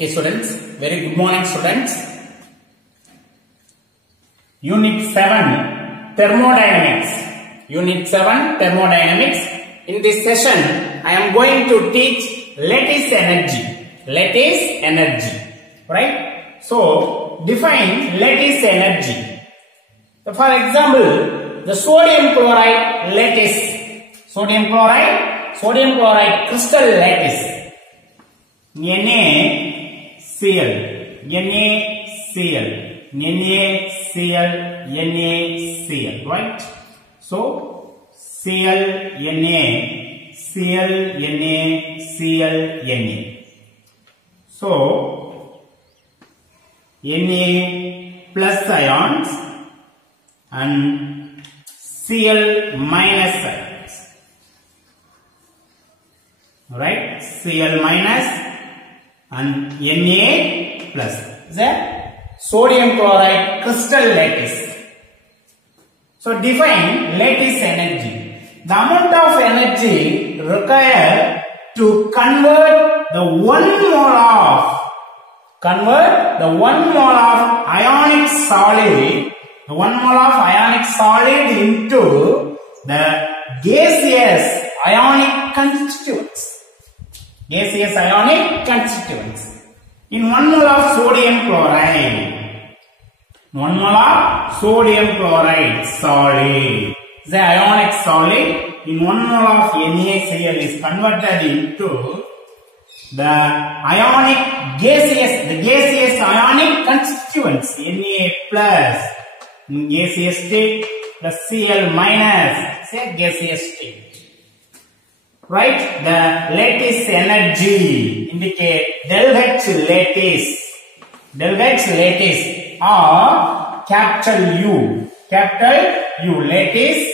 Okay students, very good morning students. Unit-VII Thermodynamics. Unit-VII Thermodynamics. In this session, I am going to teach lattice energy. Lattice energy. Right? So, define lattice energy. So, for example, the sodium chloride lattice. Sodium chloride crystal lattice. NaCl, right? So, Cl, Na. So, Na plus ions and Cl minus ions. Right? Cl minus and Na plus. The sodium chloride crystal lattice. So define lattice energy. The amount of energy required to convert the 1 mole of ionic solid, into the gaseous ionic constituents. In 1 mole of sodium chloride solid, the ionic solid, in 1 mole of NaCl is converted into the gaseous ionic constituents, Na plus gaseous state plus Cl minus gaseous state. Right? The lattice energy indicate ΔH lattice or capital U lattice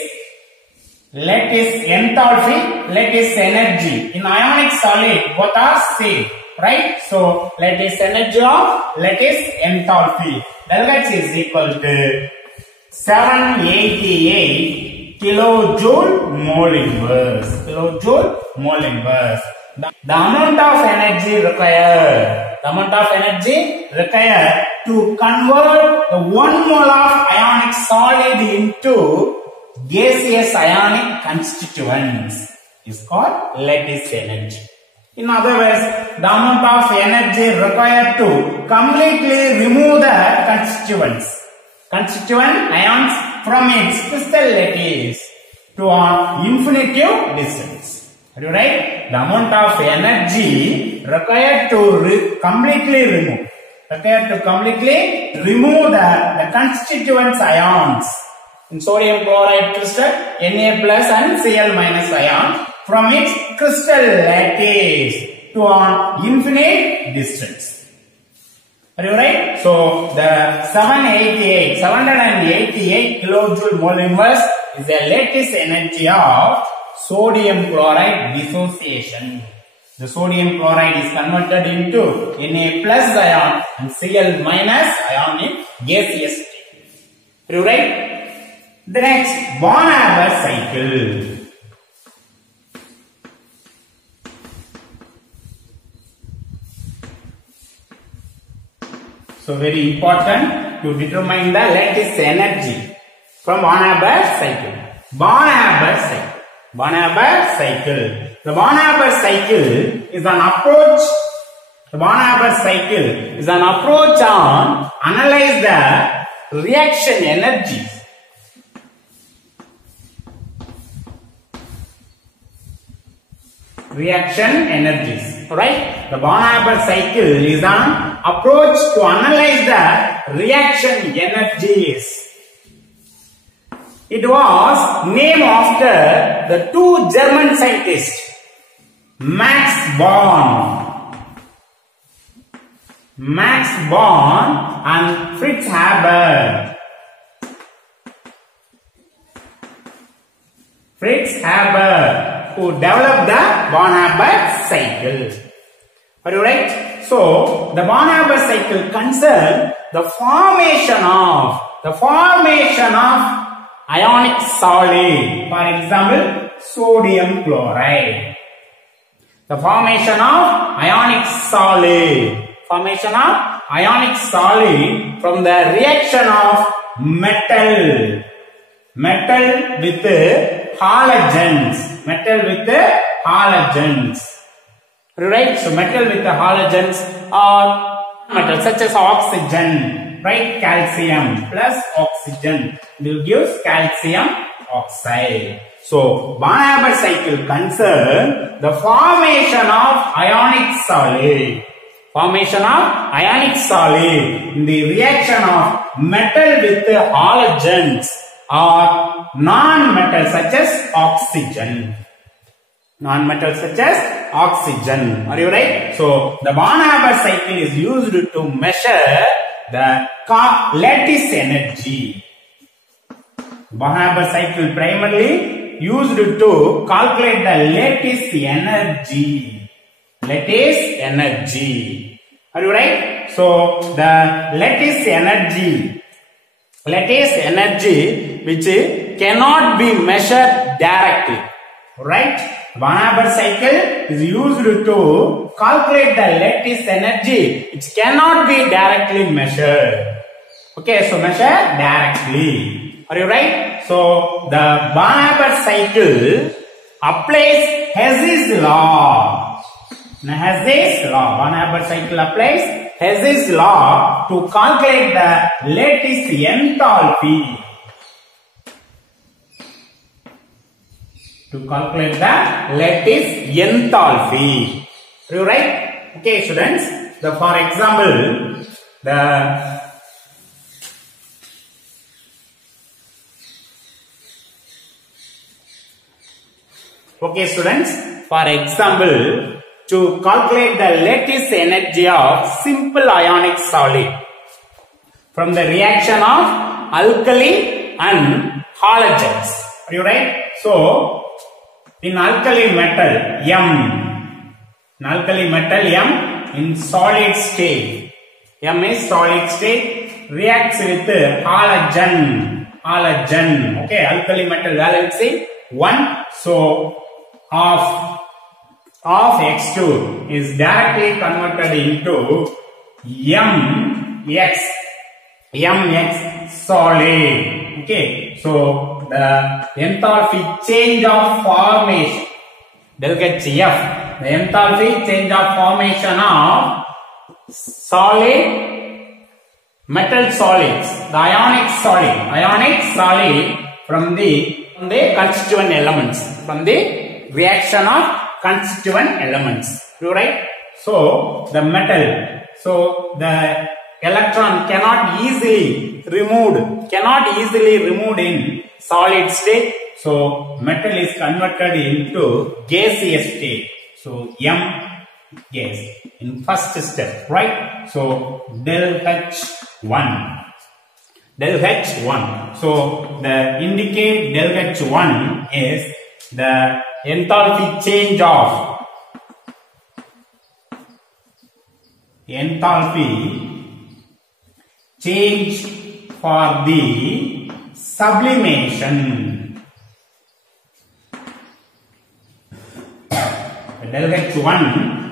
enthalpy, lattice energy. In ionic solid both are same, right? So lattice energy of lattice enthalpy, ΔH is equal to 788 kilojoule mole inverse. The amount of energy required to convert the 1 mole of ionic solid into gaseous ionic constituents is called lattice energy. In other words, the amount of energy required to completely remove the constituent ions from its crystal lattice to an infinitive distance. Are you right? The amount of energy required to completely remove the constituent ions in sodium chloride crystal, Na plus and Cl minus ion from its crystal lattice to an infinite distance. Are you right? So the 788 kilojoule mole inverse is the lattice energy of sodium chloride dissociation. The sodium chloride is converted into Na plus ion and Cl minus ion in gaseous state. Are you right? The next, Haber cycle. So very important to determine the lattice energy from Haber cycle. Haber cycle. The Haber cycle is an approach. On analyze the reaction energies. Right? The Haber cycle is an approach to analyze the reaction energies. It was named after the two German scientists, Max Born and Fritz Haber. Who developed the Haber cycle. Are you right? So, the Haber cycle concerns the formation of ionic solid. For example, sodium chloride. The formation of ionic solid. Formation of ionic solid from the reaction of metal. Metal with halogens. Metal with halogens. Right? So metal with halogens are metals such as oxygen. Right? Calcium plus oxygen will give calcium oxide. So Haber cycle concern the formation of ionic solid. Formation of ionic solid in the reaction of metal with halogens or non-metal such as oxygen. Non-metal such as oxygen. Are you right? So the Haber cycle is used to measure the lattice energy. Haber cycle primarily used to calculate the lattice energy. Lattice energy. Are you right? So the lattice energy which cannot be measured directly. Right? Haber cycle is used to calculate the lattice energy which cannot be directly measured. Okay, so measure directly. Are you right? So the Haber cycle applies Hess's law. Hess's law. Haber cycle applies Hess's law to calculate the lattice enthalpy. To calculate the lattice enthalpy. Are you right? Okay, students. For example, okay, students. For example, to calculate the lattice energy of simple ionic solid from the reaction of alkali and halogens. Are you right? So, in alkali metal M, in solid state, M is solid state, reacts with halogen. Okay, alkali metal value is 1. So, of X2 is directly converted into MX solid. Okay, so the enthalpy change of formation, ΔHF, the enthalpy change of formation of solid metal solids, the ionic solid from the constituent elements, from the reaction of constituent elements. Right? So the metal, so the electron cannot easily removed in solid state. So metal is converted into gaseous state. So M gas in first step, right? So ΔH1. So the indicate ΔH1 is the enthalpy change for the sublimation. ΔH1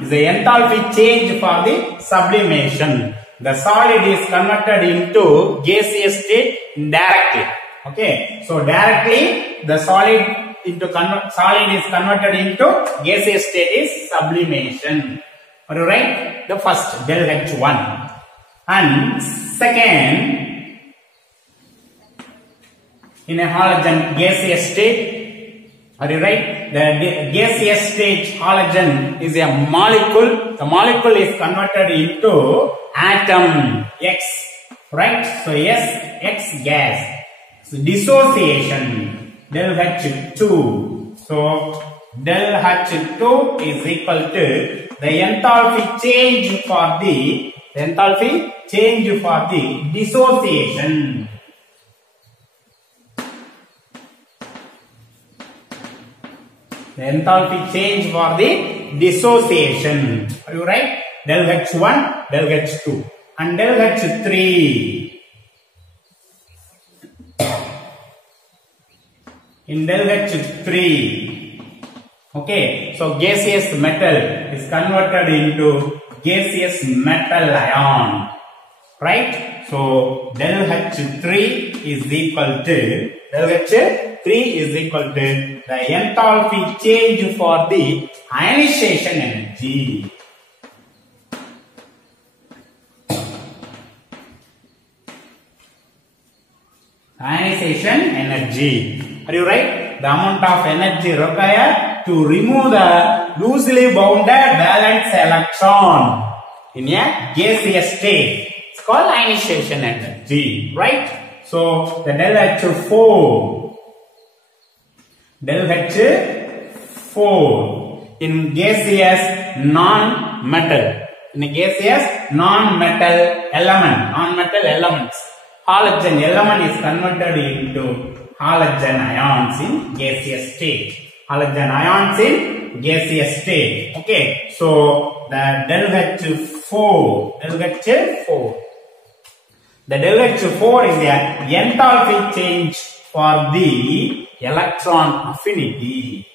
is the enthalpy change for the sublimation. The solid is converted into gaseous state directly. Okay, so directly the solid is converted into gaseous state is sublimation. Alright, the first ΔH1. And second, in a halogen gaseous state, are you right? The gaseous state halogen is a molecule. The molecule is converted into atom X, right? So S, X gas. So dissociation, ΔH2. So ΔH2 is equal to the enthalpy change for the dissociation. The enthalpy change for the dissociation. Are you right? ΔH1, ΔH2 and ΔH3. In ΔH3, okay, so gaseous metal is converted into gaseous metal ion, right? So del H3 is equal to the enthalpy change for the ionization energy. Ionization energy. Are you right? The amount of energy required to remove the loosely bounded valence electron in a gaseous state. It's called ionization energy, right? So the del H4 in gaseous non-metal, elements. Halogen element is converted into halogen ions in gaseous state. Okay, so the del H4 is the enthalpy change for the electron affinity.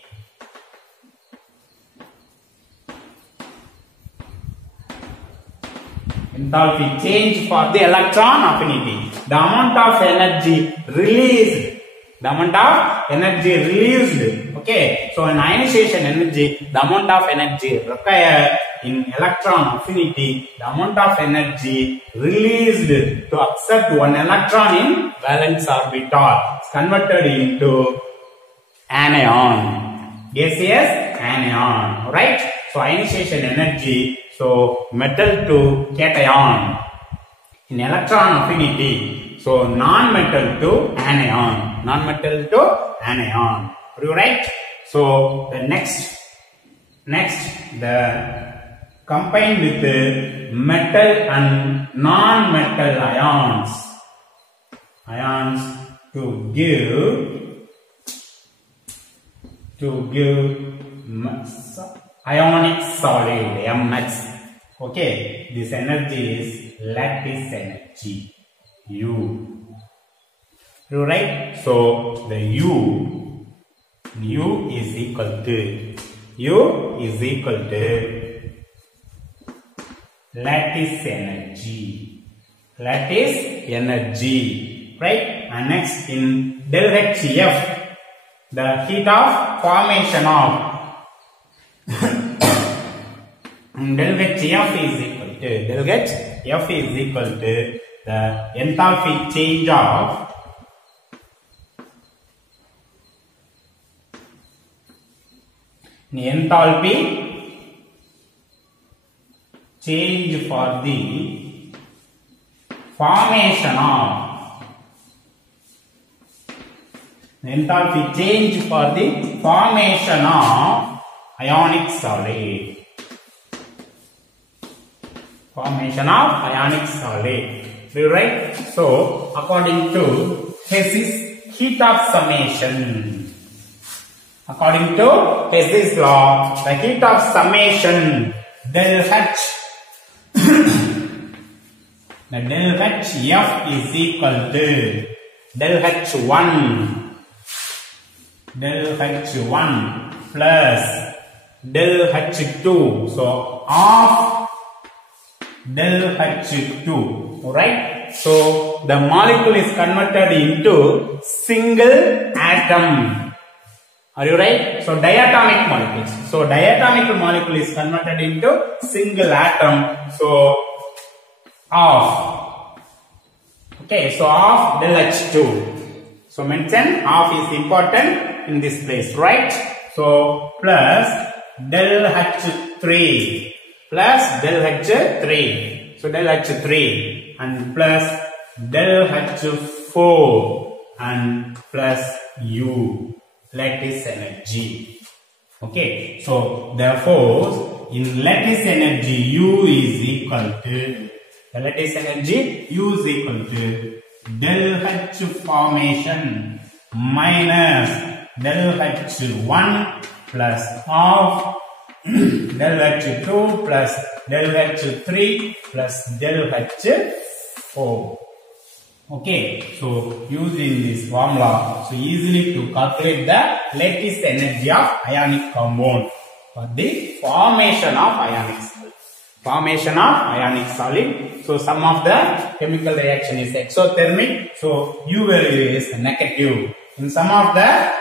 Enthalpy change for the electron affinity. The amount of energy released. Okay, so in ionization energy, the amount of energy required in electron affinity, the amount of energy released to accept one electron in valence orbital is converted into anion, gaseous anion, right? So ionization energy, so metal to cation in electron affinity, so non-metal to anion. Are you right? So the next the combined with the metal and non-metal ions to give ionic solid MX. Okay, this energy is lattice energy U. Right? So the U is equal to lattice energy, right? And next in del HF, the heat of formation of del HF is equal to the enthalpy change of for the formation of ionic solid. Right? So according to Hess's heat of summation, according to Hess's law, the heat of summation del HF is equal to del H1 plus del H2. So half del H2, right? So the molecule is converted into single atom. Are you right? So diatomic molecules. So diatomic molecule is converted into single atom. So half. Okay, so half del H2. So mention half is important in this place, right? So plus del H3 plus del H3. So del H3 and plus del H4 and plus U, lattice energy. Okay, so therefore in lattice energy U is equal to del H formation minus del H1 plus half del H2 plus del H3 plus del H4. Okay, so using this formula, so easily to calculate the lattice energy of ionic compound for the formation of ionic cell. Formation of ionic solid. So sum of the chemical reaction is exothermic. So U value is negative. In sum of the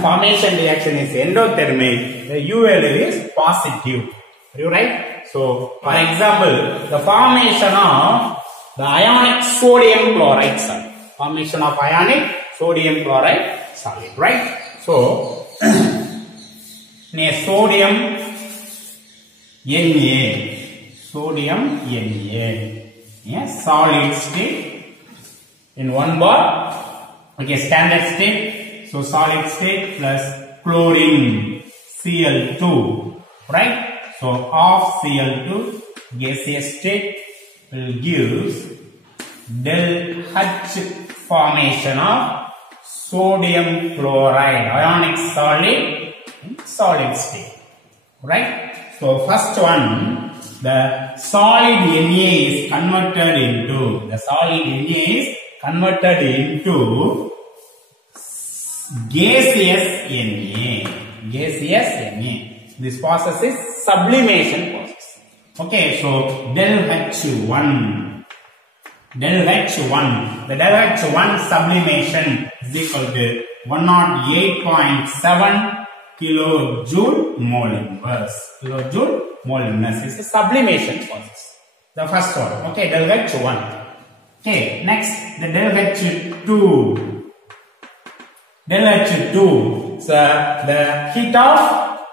formation reaction is endothermic. The U value is positive. Are you right? So for example, the formation of the ionic sodium chloride solid. Formation of ionic sodium chloride solid. Right? So sodium Na, sodium Na, yeah, solid state in 1 bar, okay, standard state, so solid state plus chlorine Cl2, right? So half Cl2 gaseous state will give del H formation of sodium chloride ionic solid in solid state, right? So first one, the solid Na is converted into gaseous Na. This process is sublimation process. Okay, so del H1, the del H1 sublimation is equal to 108.7 kilojoule mole inverse. Kilojoule mole inverse is the sublimation process. The first one. Okay, del H1. Okay, next the del H2. Del H2 is the heat of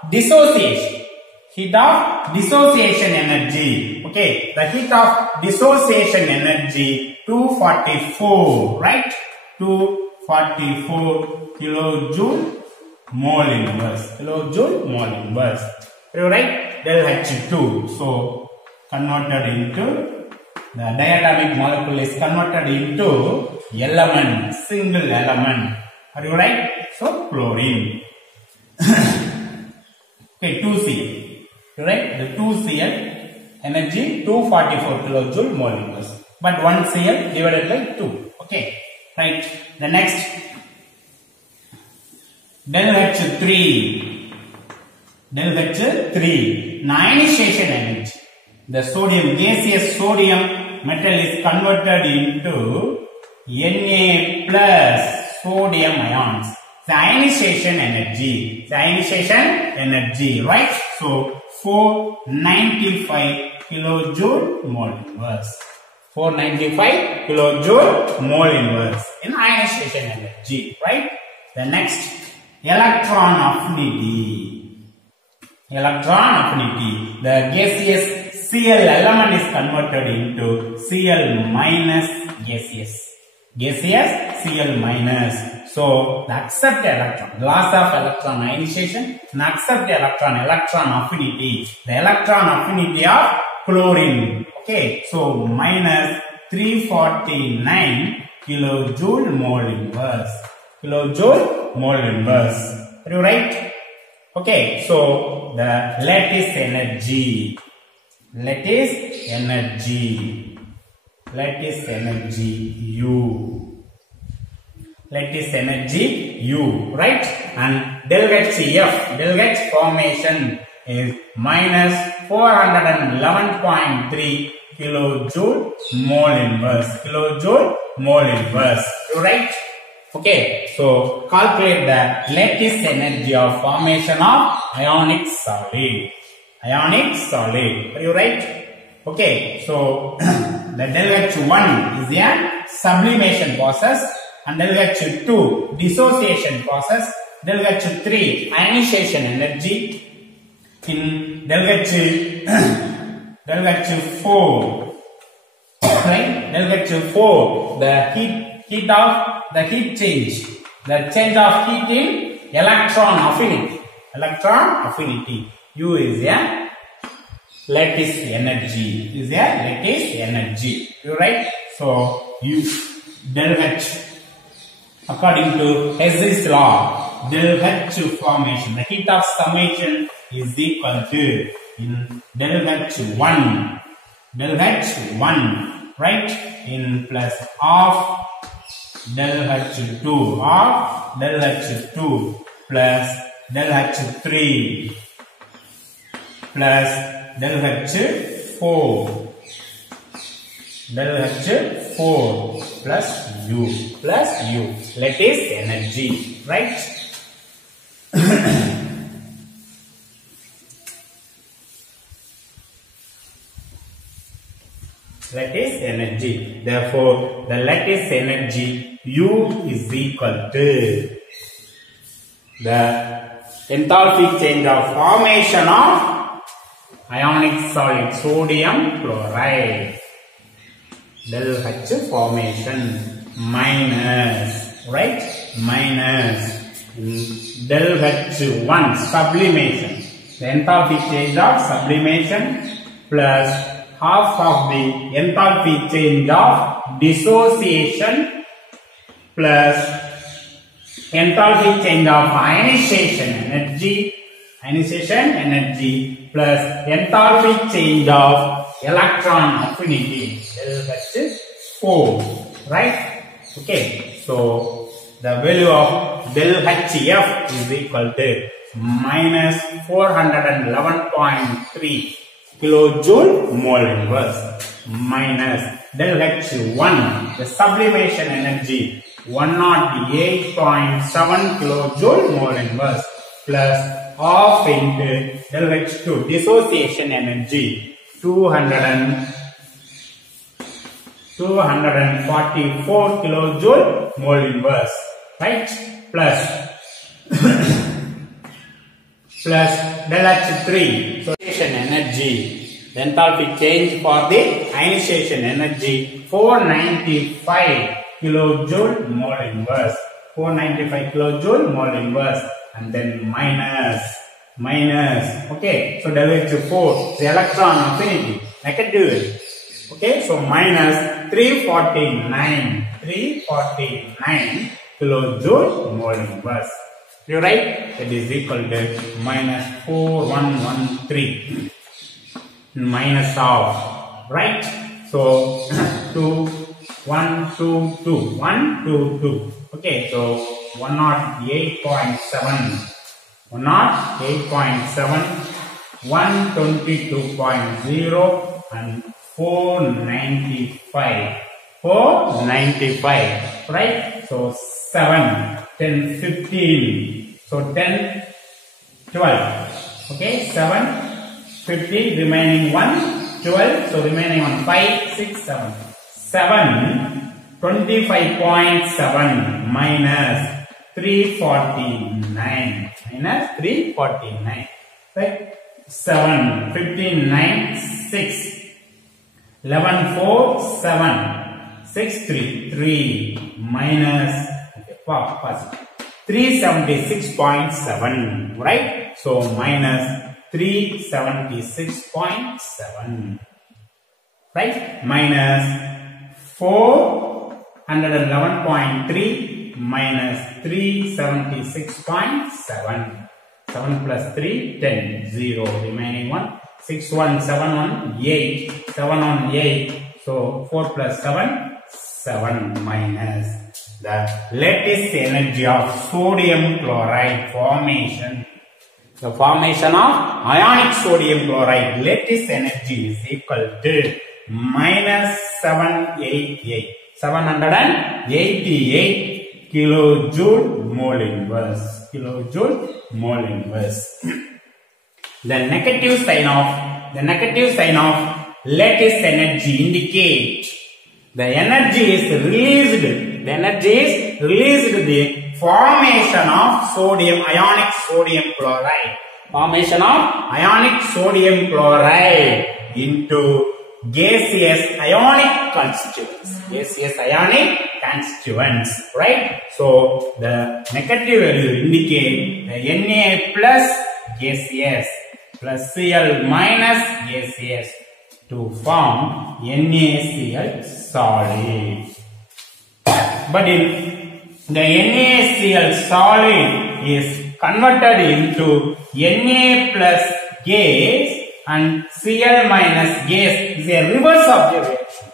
dissociation. Heat of dissociation energy. Okay, the heat of dissociation energy 244, right? 244 kilojoule mole inverse. Right? Del H2. So converted into the diatomic molecule is converted into element, single element. Are you right? So chlorine. Okay, 2Cl. Right? The 2Cl energy 244 kilojoule mole inverse. But 1Cl divided by 2. Okay. Right. The next del H3. Ionization energy. The sodium, gaseous sodium metal is converted into Na plus sodium ions. The ionization energy, right? So 495 kilojoule mole inverse. 495 kilojoule mole inverse in ionization energy, right? The next, electron affinity. The gaseous Cl element is converted into Cl minus gaseous Cl minus. So the accept electron, loss of electron ionization, and accept electron affinity. The electron affinity of chlorine. Okay, so minus 349 kilojoule mole inverse. Are you right? Okay, so the lattice energy U, right? And del H formation is minus 411.3 kilojoule mole inverse. You right? Okay, so calculate the lattice energy of formation of ionic solid. Are you right? Okay, so the del H1 is a sublimation process, and del H2 dissociation process, del H3 ionization energy, in del H4, right? Del H4, the change of heat in electron affinity. U is a lattice energy. You right? So U del H, according to Hess's law, del H formation, the heat of summation is equal to in del H1, right? In plus half del H2 plus del H3 plus del H4 plus U lattice energy, right? Lattice energy. Therefore, the lattice energy U is equal to the enthalpy change of formation of ionic solid sodium chloride, del H formation, minus, right, minus del H1 sublimation, the enthalpy change of sublimation, plus half of the enthalpy change of dissociation, plus enthalpy change of ionization energy, plus enthalpy change of electron affinity, del H4, right? Okay, so the value of del HF is equal to minus 411.3 kilojoule mole inverse, minus del H1, the sublimation energy 108.7 kilojoule mole inverse, plus half into del H2 dissociation energy 244 kilojoule mole inverse, right? Plus plus del H3 dissociation energy, the enthalpy change for the ionization energy 495 kilojoule mole inverse, 495 kilojoule mole inverse, and then minus, okay, so del H4, the electron affinity, negative, okay, so minus 349 kilojoule mole inverse. You write that is equal to minus 4113 minus of, right? So 122, okay, so 108.7, 122.0 and 495, right? So 7, 10, 15, so 10, 12, okay, 7, 15, remaining 1, 12, so remaining 1, 5, 6, 7, 25.7 minus 349, right? 7, 15, 9, 6, 11, 4, 7, 6, 3, 3, minus, okay, 376.7, right? So minus 376.7, right? Minus 411.3 minus 376.7. 7 plus 3, 10, 0, remaining 1, 6, 1, 7, 1, 8, 7 on 8, so 4 plus 7, 7 minus the lattice energy of sodium chloride formation. The formation of ionic sodium chloride lattice energy is equal to minus 788 kilojoule mole inverse. The negative sign of lattice energy indicate the energy is released. The energy is released the formation of ionic sodium chloride. Formation of ionic sodium chloride into gaseous ionic constituents. Right? So the negative value indicate the Na plus gaseous plus Cl minus gaseous to form NaCl solid. But in the NaCl solid is converted into Na plus gas and Cl minus gas is a reverse of the reaction.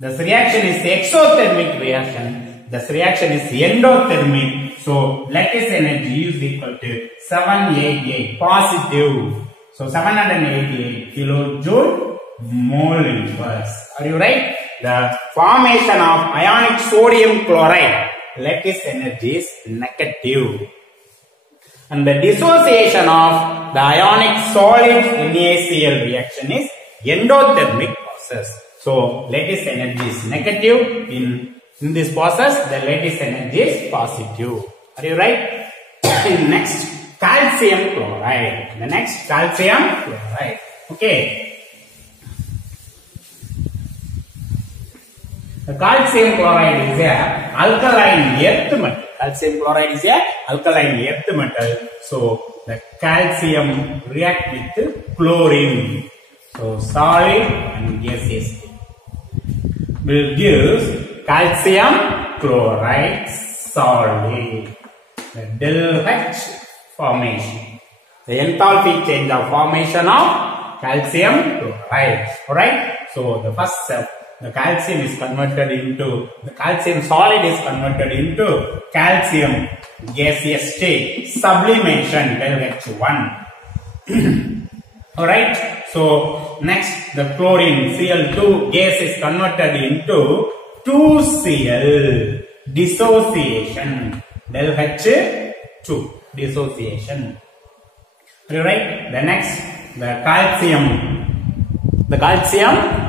This reaction is exothermic reaction. This reaction is endothermic. So lattice energy is equal to 788 positive So 788 kilojoule mole inverse. Are you right? The formation of ionic sodium chloride lattice energy is negative. And the dissociation of the ionic solid NaCl reaction is endothermic process. So lattice energy is negative. In this process, the lattice energy is positive. Are you right? Next, calcium chloride. The next, calcium chloride. Okay. The calcium chloride is a alkaline earth metal. Calcium chloride is a alkaline earth metal. So the calcium react with chlorine. So solid and gaseous state will give calcium chloride solid. The del H formation. The enthalpy change of formation of calcium chloride. Alright. So the first step. The calcium is converted into, the calcium solid is converted into calcium gaseous state, sublimation del H1. Alright, so next the chlorine Cl2 gas is converted into 2Cl, dissociation del H2, dissociation. Alright, the next the calcium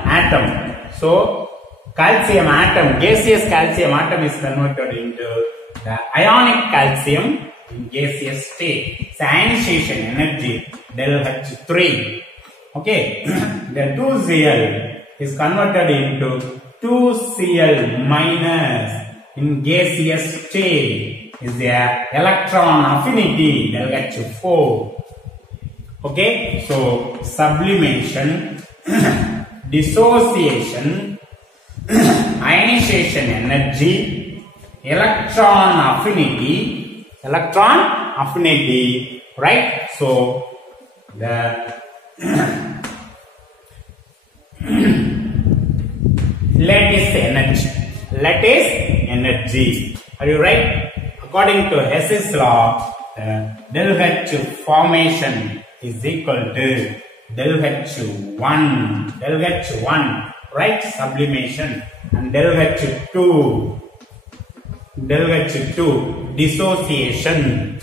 atom. So, calcium atom, gaseous calcium atom is converted into the ionic calcium in gaseous state. It's ionization energy del H3. Okay, the 2Cl is converted into 2Cl minus in gaseous state. Is the electron affinity del H4. Okay, so sublimation. Dissociation, ionization energy, electron affinity, right? So the lattice energy. Are you right? According to Hess's law, del H formation is equal to del H1, right? Sublimation, and del H2 dissociation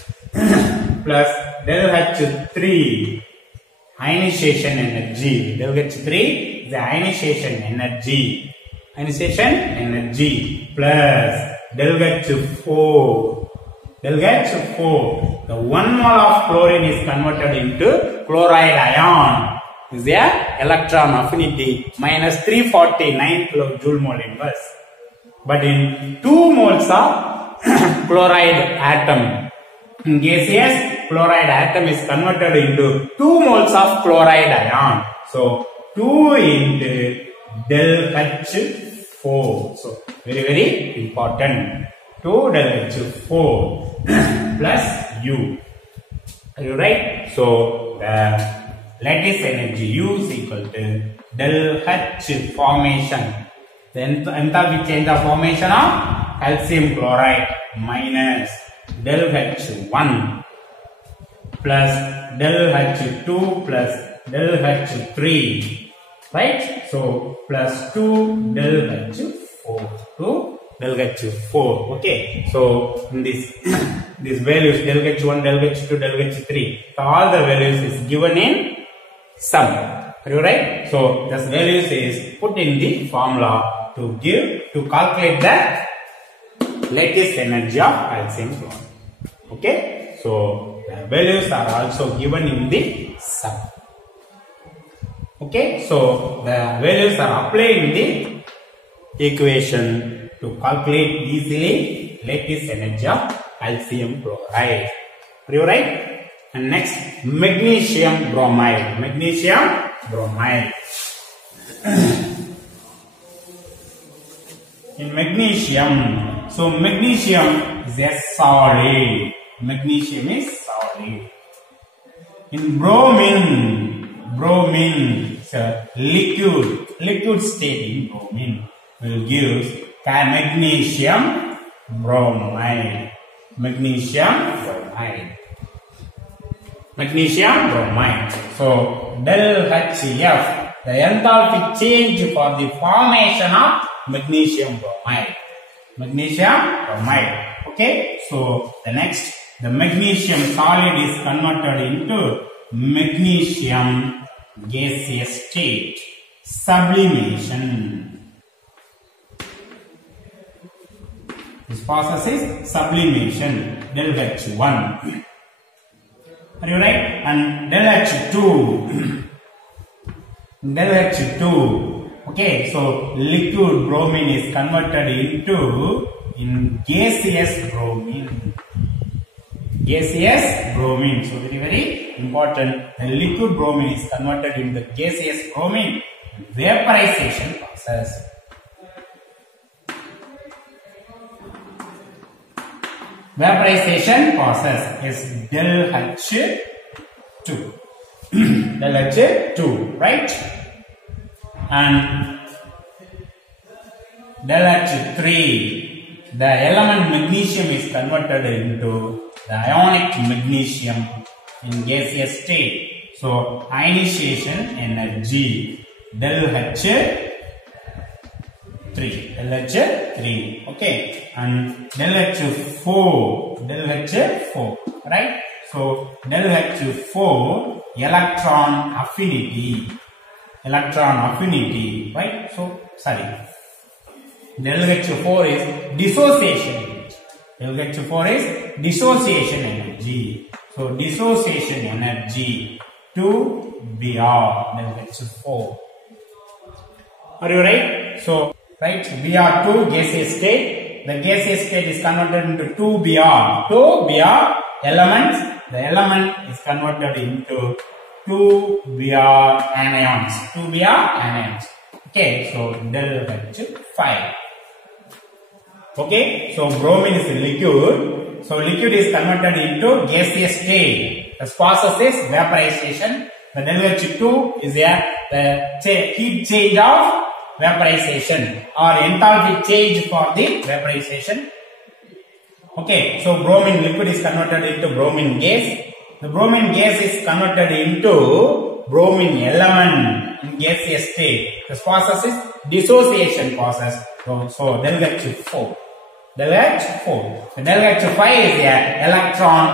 plus del H3 ionization energy. Del H3 is the ionization energy plus del H4. The 1 mole of chlorine is converted into chloride ion. Is the electron affinity minus 349 kilojoule mole inverse. But in 2 moles of chloride atom, in gaseous chloride atom is converted into 2 moles of chloride ion. So 2 into del H4. So very important. 2 del H4 plus U. Are you right? So the lattice energy U is equal to del H formation. Then enthalpy change of formation of calcium chloride minus del H1 plus del H2 plus del H3. Right? So plus 2 del H4 del H4. Okay, so in this these values del H1, del H2, del H3, all the values is given in sum. Are you right? So this values is put in the formula to calculate the lattice energy of calcium chloride. Okay, so the values are also given in the sum. Okay, so the values are applied in the equation to calculate easily lattice energy of calcium chloride. Are you right? And next, magnesium bromide. In magnesium, so magnesium is a solid. Magnesium is solid. In bromine is a liquid state in bromine will give magnesium bromide. magnesium bromide. So del HF, the enthalpy change for the formation of magnesium bromide. Magnesium bromide. Okay. So the next, the magnesium solid is converted into magnesium gaseous state. Sublimation. This process is sublimation. Del H1. Are you right? And del H2. Del H2. Okay, so liquid bromine is converted into gaseous bromine. Gaseous bromine. So very important. The liquid bromine is converted into gaseous bromine. Vaporization process. Vaporization process is del H2. Del H2, right? And del H3, the element magnesium is converted into the ionic magnesium in gaseous state. So ionization energy del H3, okay, and del H4, right? So del H4 electron affinity, right? So sorry, del H4 is dissociation energy. Del H4 is dissociation energy. So dissociation energy 2Br del H4. Are you right? So right, Br2 gaseous state. The gaseous state is converted into 2Br. 2Br elements. The element is converted into 2Br anions. 2Br anions. Okay, so del H5. Okay, so bromine is a liquid. So liquid is converted into gaseous state. The process is vaporization. The del H2 is the heat change of vaporization or enthalpy change for the vaporization. Okay, so bromine liquid is converted into bromine gas. The bromine gas is converted into bromine element in gaseous state. This process is dissociation process. So del H4. Del H4. The del H5 is the electron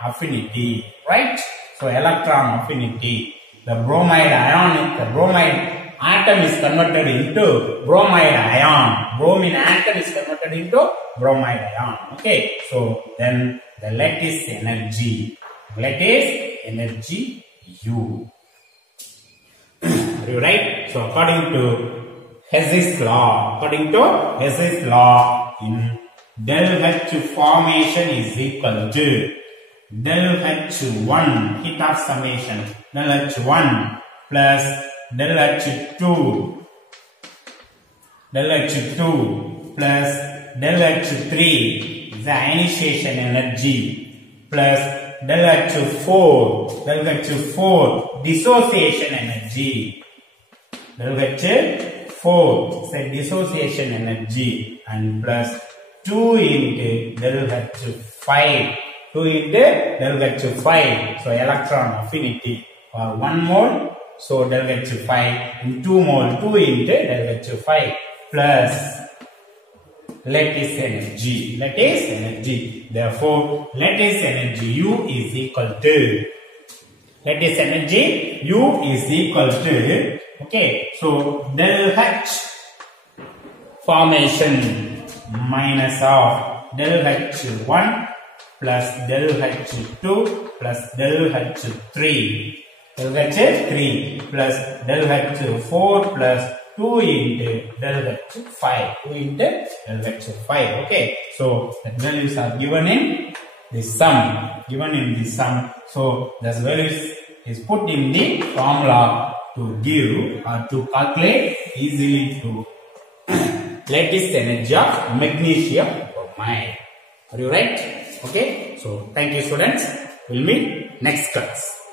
affinity. Right? So electron affinity. The bromide atom is converted into bromide ion. Bromine atom is converted into bromide ion. Okay, so then the lattice energy U. Are you right? So according to Hess's law, in del H formation is equal to del H1 heat of summation, del H1 plus del H2 plus del H3 is the ionization energy plus del H4 dissociation energy. Del H4 is the dissociation energy and plus 2 into del H5. 2 into del H5. So electron affinity for 1 mole. So del H5 in 2 mole. 2 into del H5 plus lattice energy. Therefore, lattice energy U is equal to okay. So del H formation minus of del H1 plus del H2 plus del H3. Del H3 plus del H4 plus 2 into del H5. Okay. So the values are given in the sum. So the values is put in the formula to give or to calculate easily to lattice energy of magnesium bromide. Are you right? Okay. So thank you, students. We'll meet next class.